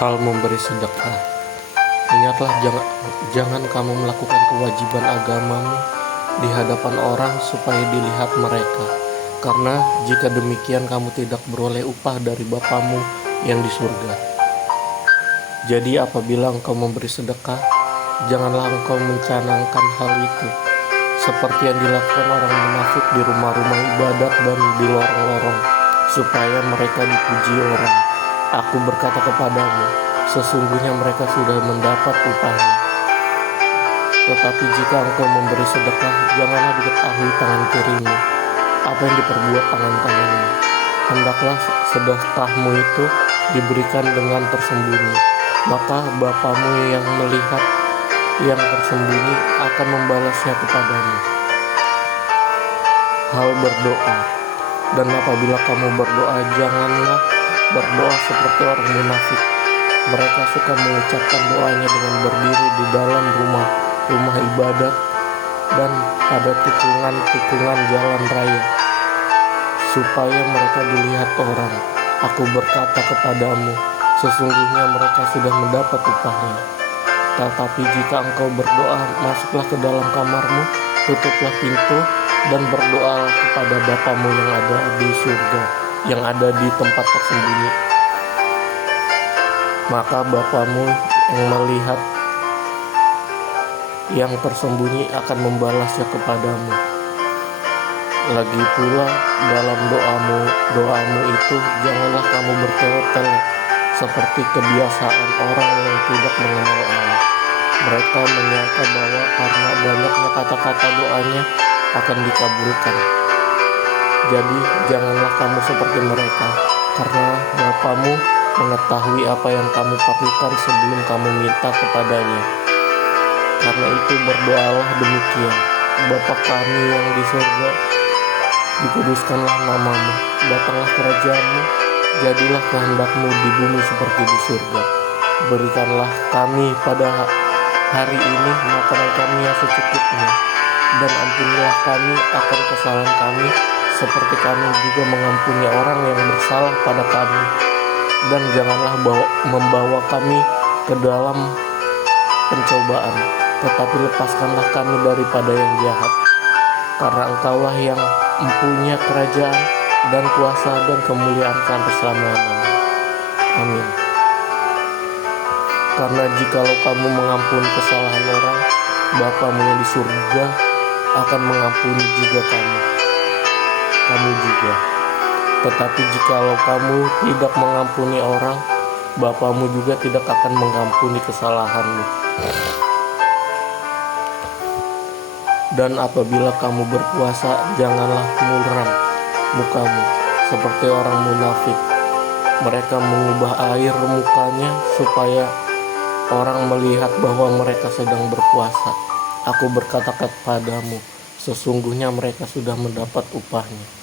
Hal memberi sedekah. Ingatlah jangan kamu melakukan kewajiban agamamu di hadapan orang supaya dilihat mereka. Karena jika demikian kamu tidak beroleh upah dari Bapamu yang di surga. Jadi apabila engkau memberi sedekah, janganlah engkau mencanangkan hal itu seperti yang dilakukan orang munafik di rumah-rumah ibadat dan di lorong-lorong, supaya mereka dipuji orang. Aku berkata kepadamu, sesungguhnya mereka sudah mendapat upahnya. Tetapi jika engkau memberi sedekah, janganlah diketahui tangan kirimu apa yang diperbuat tangan kananmu. Hendaklah sedekahmu itu diberikan dengan tersembunyi, maka Bapamu yang melihat yang tersembunyi akan membalasnya kepadamu. Hal berdoa. Dan apabila kamu berdoa, janganlah berdoa seperti orang munafik. Mereka suka mengucapkan doanya dengan berdiri di dalam rumah ibadat dan pada tikungan-tikungan jalan raya, supaya mereka dilihat orang. Aku berkata kepadamu, sesungguhnya mereka sudah mendapat upahnya. Tetapi jika engkau berdoa, masuklah ke dalam kamarmu, tutuplah pintu, dan berdoa kepada Bapamu yang ada di surga, yang ada di tempat tersembunyi. Maka Bapamu yang melihat yang tersembunyi akan membalasnya kepadamu. Lagi pula dalam doamu itu janganlah kamu bertele-tele seperti kebiasaan orang yang tidak mengenal Allah. Mereka menyangka bahwa karena banyaknya kata-kata doanya akan dikabulkan. Jadi janganlah kamu seperti mereka, karena Bapamu mengetahui apa yang kamu perlukan sebelum kamu minta kepadanya. Karena itu berdoalah demikian: Bapa kami yang di surga, dikuduskanlah namamu, datanglah kerajaanmu, jadilah kehendakmu di bumi seperti di surga. Berikanlah kami pada hari ini makanan kami yang secukupnya, dan ampunilah kami akan kesalahan kami, seperti kami juga mengampuni orang yang bersalah pada kami. Dan janganlah membawa kami ke dalam pencobaan, tetapi lepaskanlah kami daripada yang jahat. Karena Engkaulah yang mempunyai kerajaan dan kuasa dan kemuliaan sampai selama-lamanya. Amin. Karena jikalau kamu mengampuni kesalahan orang, Bapamu yang di surga akan mengampuni juga kamu juga. Tetapi jikalau kamu tidak mengampuni orang, Bapamu juga tidak akan mengampuni kesalahanmu. Dan apabila kamu berpuasa, janganlah muram mukamu seperti orang munafik. Mereka mengubah air mukanya supaya orang melihat bahwa mereka sedang berpuasa. Aku berkata kepadamu, sesungguhnya mereka sudah mendapat upahnya.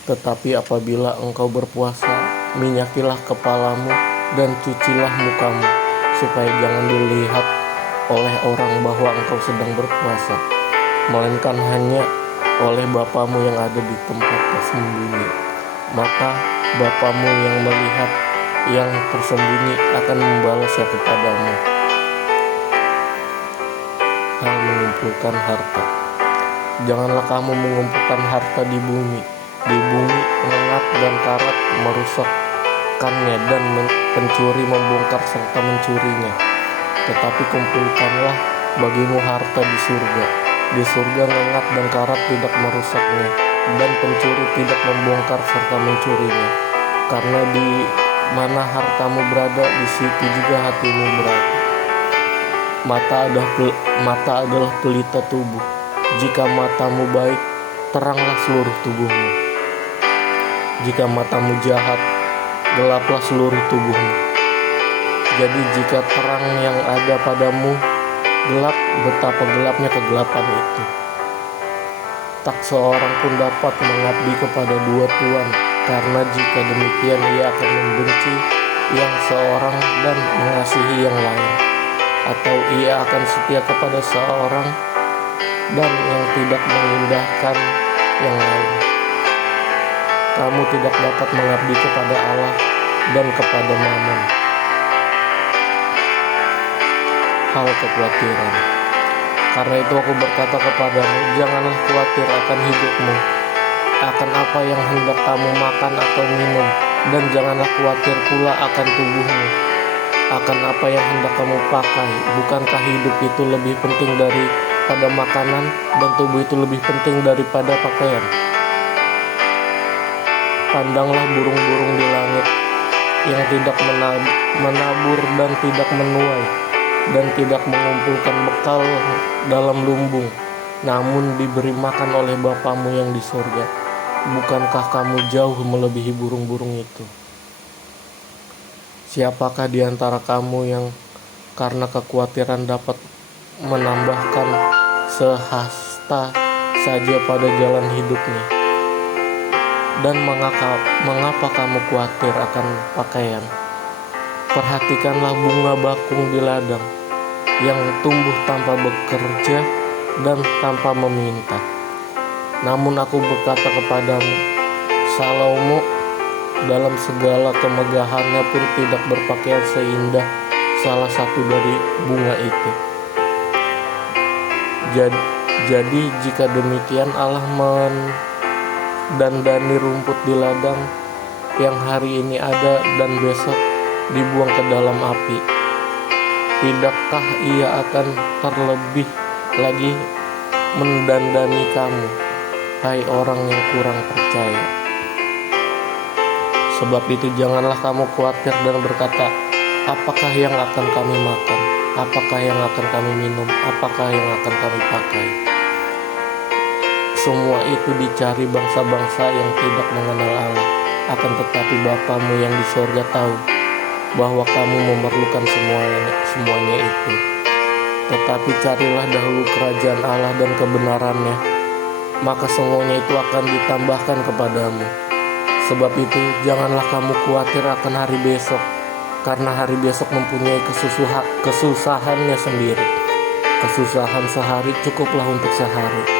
Tetapi apabila engkau berpuasa, minyakilah kepalamu dan cucilah mukamu, supaya jangan dilihat oleh orang bahwa engkau sedang berpuasa, melainkan hanya oleh Bapamu yang ada di tempat tersembunyi. Maka Bapamu yang melihat yang tersembunyi akan membalasnya kepadamu. Hal mengumpulkan harta. Janganlah kamu mengumpulkan harta di bumi mengat dan karat merusakkannya, dan pencuri membongkar serta mencurinya. Tetapi kumpulkanlah bagimu harta di surga. Di surga mengat dan karat tidak merusaknya, dan pencuri tidak membongkar serta mencurinya. Karena di mana hartamu berada, di situ juga hatimu berada. Mata adalah pelita tubuh. Jika matamu baik, teranglah seluruh tubuhmu. Jika matamu jahat, gelaplah seluruh tubuhmu. Jadi jika terang yang ada padamu gelap, betapa gelapnya kegelapan itu. Tak seorang pun dapat mengabdi kepada dua tuan, karena jika demikian ia akan membenci yang seorang dan mengasihi yang lain, atau ia akan setia kepada seorang dan yang tidak mengindahkan yang lain. Kamu tidak dapat mengabdi kepada Allah dan kepada Mammon. hal kekhawatiran. Karena itu aku berkata kepadamu, janganlah khawatir akan hidupmu, akan apa yang hendak kamu makan atau minum, dan janganlah khawatir pula akan tubuhmu, akan apa yang hendak kamu pakai. Bukankah hidup itu lebih penting daripada makanan, dan tubuh itu lebih penting daripada pakaian? Pandanglah burung-burung di langit, yang tidak menabur dan tidak menuai, dan tidak mengumpulkan bekal dalam lumbung, namun diberi makan oleh Bapamu yang di surga. Bukankah kamu jauh melebihi burung-burung itu? Siapakah di antara kamu yang karena kekhawatiran dapat menambahkan sehasta saja pada jalan hidupnya? Dan mengapa kamu khawatir akan pakaian? Perhatikanlah bunga bakung di ladang, yang tumbuh tanpa bekerja dan tanpa meminta. Namun aku berkata kepadamu, Salomo dalam segala kemegahannya pun tidak berpakaian seindah salah satu dari bunga itu. Jadi jika demikian Allah mendandani rumput di ladang yang hari ini ada dan besok dibuang ke dalam api, tidakkah ia akan terlebih lagi mendandani kamu, hai orang yang kurang percaya? Sebab itu janganlah kamu khawatir dan berkata, apakah yang akan kami makan, apakah yang akan kami minum, apakah yang akan kami pakai? Semua itu dicari bangsa-bangsa yang tidak mengenal Allah. Akan tetapi Bapamu yang di sorga tahu bahwa kamu memerlukan semuanya itu. Tetapi carilah dahulu kerajaan Allah dan kebenarannya, maka semuanya itu akan ditambahkan kepadamu. Sebab itu janganlah kamu khawatir akan hari besok, karena hari besok mempunyai kesusahannya sendiri. Kesusahan sehari cukuplah untuk sehari.